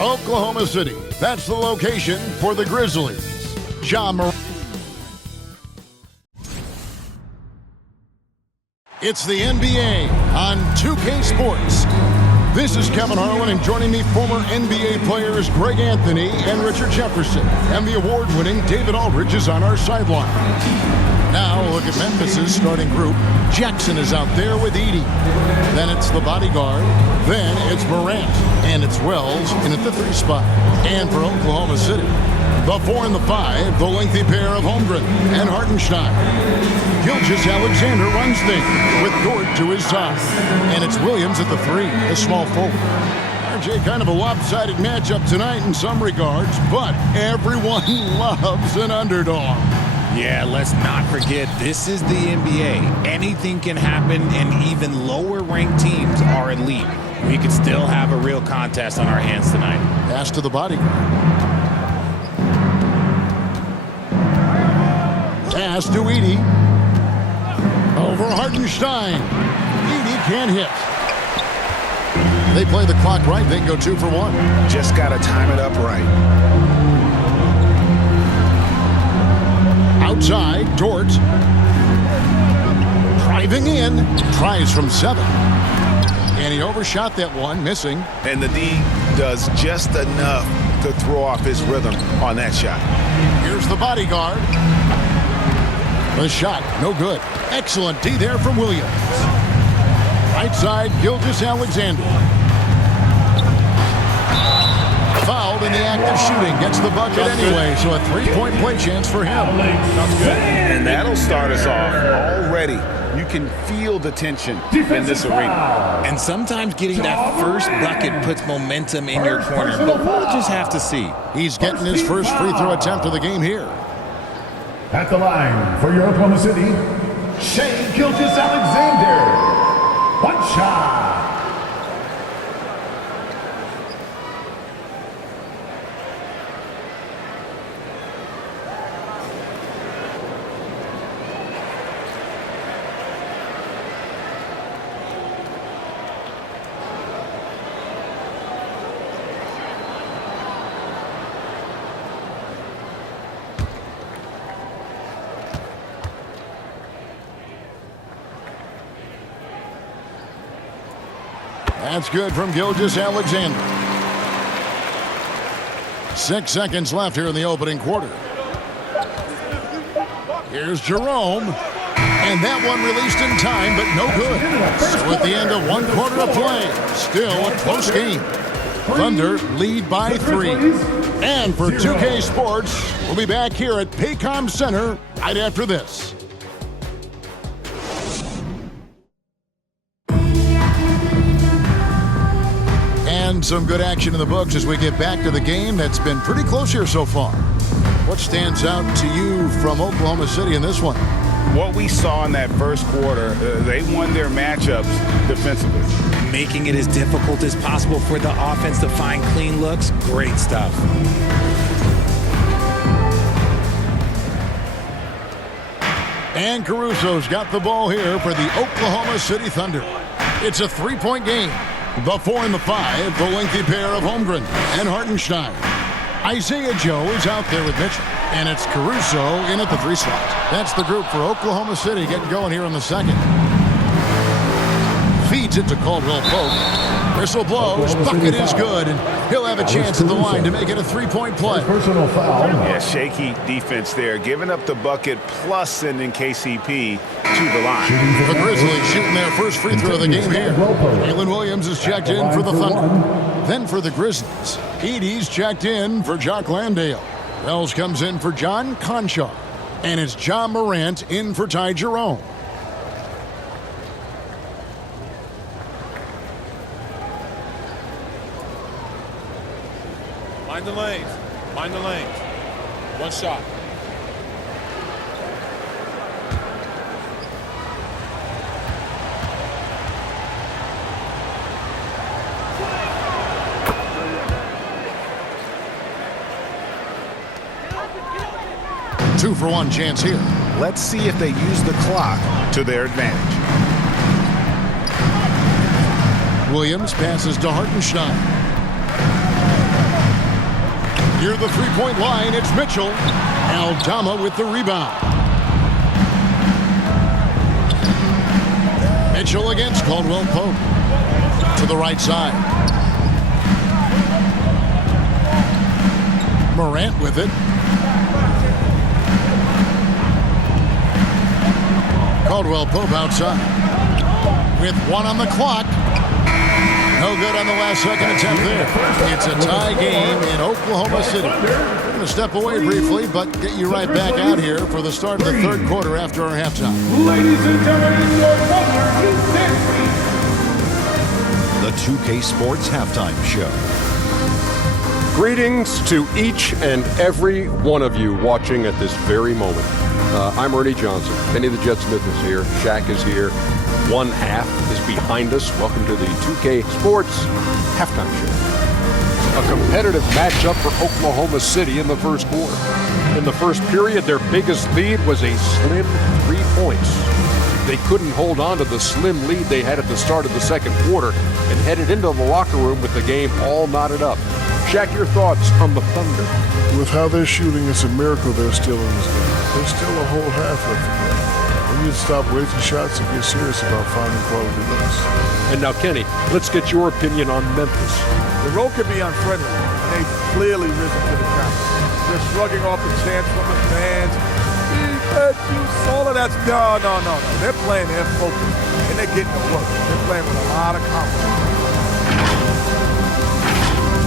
Oklahoma City. That's the location for the Grizzlies. Ja Morant. It's the NBA on 2K Sports. This is Kevin Harlan, and joining me, former NBA players Greg Anthony and Richard Jefferson. And the award-winning David Aldridge is on our sideline. Now, look at Memphis's starting group. Jackson is out there with Edey. Then it's the bodyguard. Then it's Morant. And it's Wells in at the 3 spot. And for Oklahoma City, the 4 and the 5, the lengthy pair of Holmgren and Hartenstein. Gilgeous-Alexander runs things with Dort to his side. And it's Williams at the 3, the small forward. RJ, kind of a lopsided matchup tonight in some regards, but everyone loves an underdog. Yeah, let's not forget, this is the NBA. Anything can happen, and even lower-ranked teams are elite. We could still have a real contest on our hands tonight. Pass to the bodyguard. Pass to Edey. Over Hartenstein. Edey can't hit. They play the clock right. They go 2 for 1. Just got to time it up right. Outside, Dort. Driving in. Tries from 7. And he overshot that one, missing. And the D does just enough to throw off his rhythm on that shot. Here's the bodyguard. The shot, no good. Excellent D there from Williams. Right side, Gilgeous-Alexander. Fouled in the act of shooting. Gets the bucket anyway, so a 3-point play chance for him. And that'll start us off already. You can feel the tension in this arena. And sometimes getting that first bucket puts momentum in your corner, but we'll just have to see. He's getting his first free throw attempt of the game here. At the line for your Oklahoma City, Shai Gilgeous-Alexander. One shot. That's good from Gilgeous-Alexander. 6 seconds left here in the opening quarter. Here's Jerome. And that one released in time, but no good. So at the end of 1 quarter of play, still a close game. Thunder lead by 3. And for 2K Sports, we'll be back here at Paycom Center right after this. And some good action in the books as we get back to the game that's been pretty close here so far. What stands out to you from Oklahoma City in this one? What we saw in that first quarter, they won their matchups defensively. Making it as difficult as possible for the offense to find clean looks. Great stuff. And Caruso's got the ball here for the Oklahoma City Thunder. It's a 3-point game. The 4 and the 5, the lengthy pair of Holmgren and Hartenstein. Isaiah Joe is out there with Mitchell. And it's Caruso in at the 3 slot. That's the group for Oklahoma City getting going here in the second. Feeds it to Caldwell Pope. Whistle blows. Bucket is good. And he'll have a chance at the line to make it a 3-point play. Personal foul. Yeah, shaky defense there. Giving up the bucket plus sending KCP to the line. The Grizzlies shooting their first free throw of the game here. Jalen Williams is checked in for the Thunder. Then for the Grizzlies, Edey's checked in for Jock Landale. Wells comes in for John Concha. And it's Ja Morant in for Ty Jerome. Mind the lanes. Mind the lanes. 1 shot. Two for 1 chance here. Let's see if they use the clock to their advantage. Williams passes to Hartenstein. Near the three-point line, it's Mitchell. Aldama with the rebound. Mitchell against Caldwell Pope. To the right side. Morant with it. Caldwell Pope outside. With 1 on the clock. No good on the last second attempt there. It's a tie game in Oklahoma City. We're going to step away briefly, but get you right back out here for the start of the third quarter after our halftime. Ladies and gentlemen, your Thunder is The 2K Sports Halftime Show. Greetings to each and every one of you watching at this very moment. I'm Ernie Johnson. Benny the Jet Smith is here. Shaq is here. One half is behind us. Welcome to the 2K Sports Halftime Show. A competitive matchup for Oklahoma City in the first quarter. In the first period, their biggest lead was a slim 3 points. They couldn't hold on to the slim lead they had at the start of the second quarter and headed into the locker room with the game all knotted up. Shaq, your thoughts on the Thunder? With how they're shooting, it's a miracle they're still in this game. There's still a whole half left to go. We need to stop wasting shots and get serious about finding quality looks. And now, Kenny, let's get your opinion on Memphis. The road can be unfriendly, and they've clearly risen to the challenge. They're shrugging off the chants from the fans. You saw that. No. They're playing their focus, and they're getting to work. They're playing with a lot of confidence.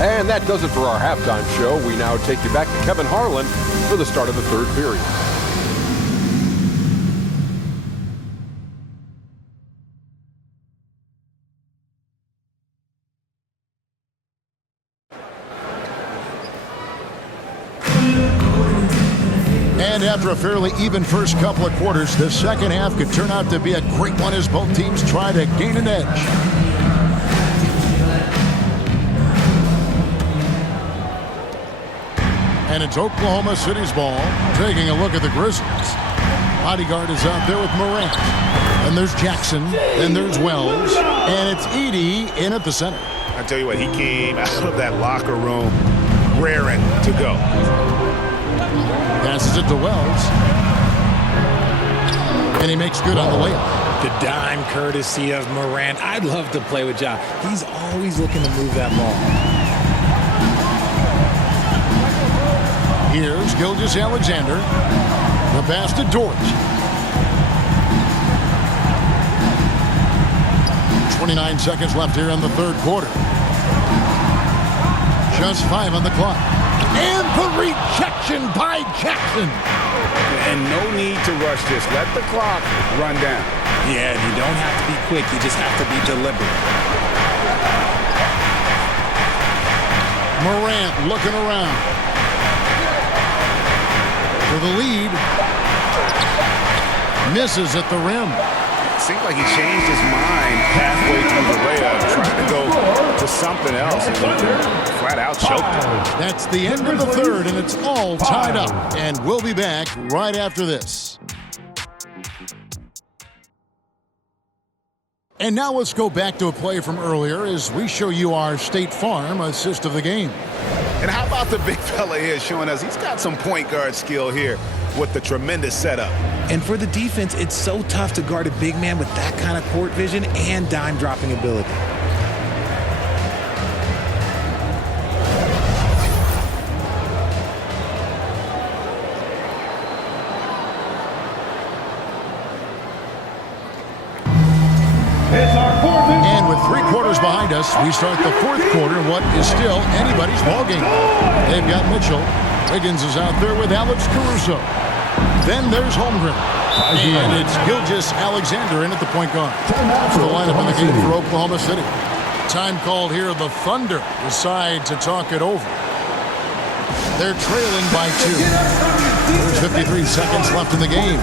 And that does it for our halftime show. We now take you back to Kevin Harlan for the start of the third period. And after a fairly even first couple of quarters, the second half could turn out to be a great one as both teams try to gain an edge. And it's Oklahoma City's ball. Taking a look at the Grizzlies. Bodyguard is out there with Morant. And there's Jackson. Then there's Wells. And it's Edey in at the center. I tell you what, he came out of that locker room raring to go. Passes it to Wells. And he makes good on the layup. The dime courtesy of Morant. I'd love to play with Ja. He's always looking to move that ball. Here's Gilgeous-Alexander. The pass to Dort. 29 seconds left here in the third quarter. Just 5 on the clock. And the rejection by Jackson. And no need to rush this. Let the clock run down. Yeah, you don't have to be quick. You just have to be deliberate. Morant looking around. For the lead. Misses at the rim. Seemed like he changed his mind halfway through the layup, trying to go to something else, and flat out choked him. That's the end of the third, and it's all tied up. And we'll be back right after this. And now let's go back to a play from earlier as we show you our State Farm assist of the game. And how about the big fella here showing us he's got some point guard skill here with the tremendous setup. And for the defense, it's so tough to guard a big man with that kind of court vision and dime dropping ability. And with 3 quarters behind us, we start the fourth quarter in what is still anybody's ballgame. They've got Mitchell. Wiggins is out there with Alex Caruso. Then there's Holmgren. And it's Gilgeous-Alexander in at the point guard. That's the lineup in the game for Oklahoma City. Time called here. The Thunder decide to talk it over. They're trailing by 2. There's 53 seconds left in the game.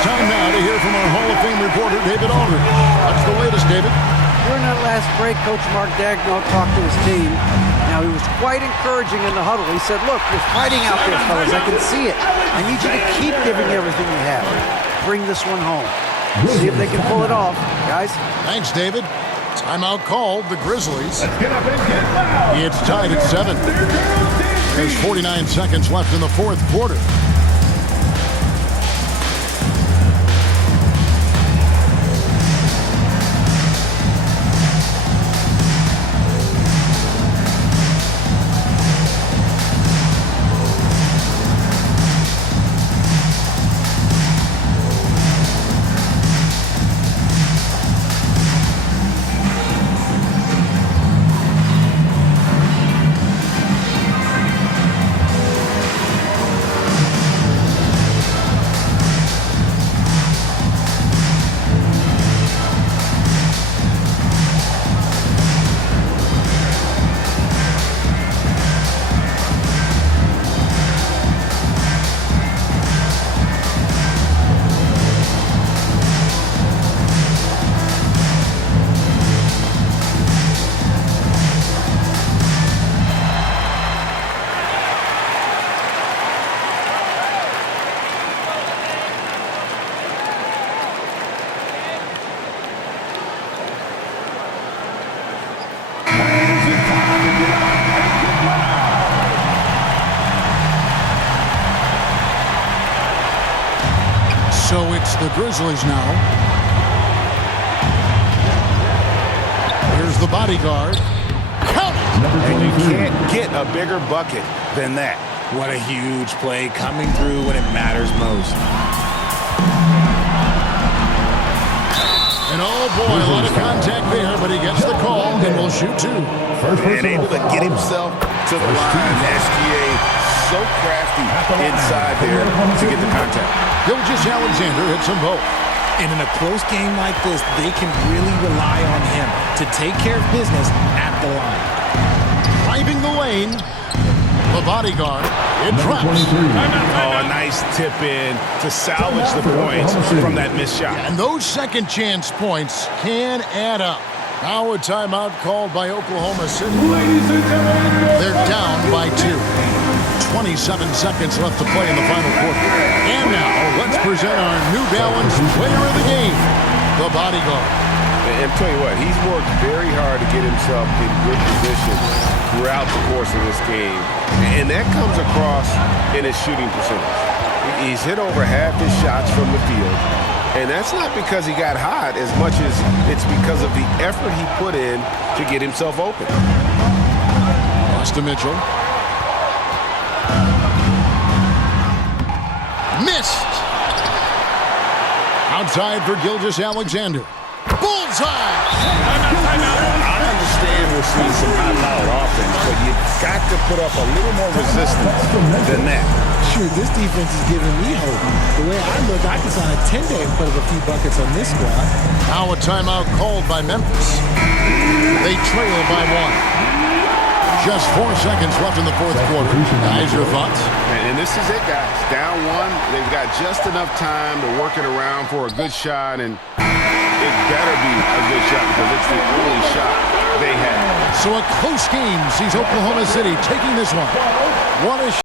It's time now to hear from our Hall of Fame reporter, David Aldridge. What's the latest, David? During that last break, Coach Mark Daigneault talked to his team. Now, he was quite encouraging in the huddle. He said, look, you're fighting out there, fellas. I can see it. I need you to keep giving everything you have. Bring this one home. See if they can pull it off, guys. Thanks, David. Timeout called, the Grizzlies. It's tied at 7. There's 49 seconds left in the fourth quarter. So it's the Grizzlies now. Here's the bodyguard. Count it! And you can't get a bigger bucket than that. What a huge play coming through when it matters most. And oh boy, a lot of contact there, but he gets the call and will shoot two. And able to get himself to the line. SGA so crafty inside there to get the contact. Gilgeous-Alexander hits them both. And in a close game like this, they can really rely on him to take care of business at the line. Driving the lane, the bodyguard, it drops. Oh, a nice tip in to salvage the points from that missed shot. And those second chance points can add up. Now a timeout called by Oklahoma City. They're down by 2. 27 seconds left to play in the final quarter. And now, let's present our New Balance player of the game, the bodyguard. And tell you what, he's worked very hard to get himself in good position throughout the course of this game. And that comes across in his shooting percentage. He's hit over half his shots from the field. And that's not because he got hot as much as it's because of the effort he put in to get himself open. Pass to Mitchell. Missed. Outside for Gilgeous-Alexander. Bullseye! I understand we're seeing some high-powered offense, but you've got to put up a little more resistance than that. Sure, this defense is giving me hope. The way I look, I can sign a 10-day and put up a few buckets on this squad. Now a timeout called by Memphis. They trail by 1. Just 4 seconds left in the fourth quarter. Guys, your thoughts? And this is it, guys. Down 1. They've got just enough time to work it around for a good shot, and it better be a good shot because it's the only shot they have. So a close game sees Oklahoma City taking this one. What a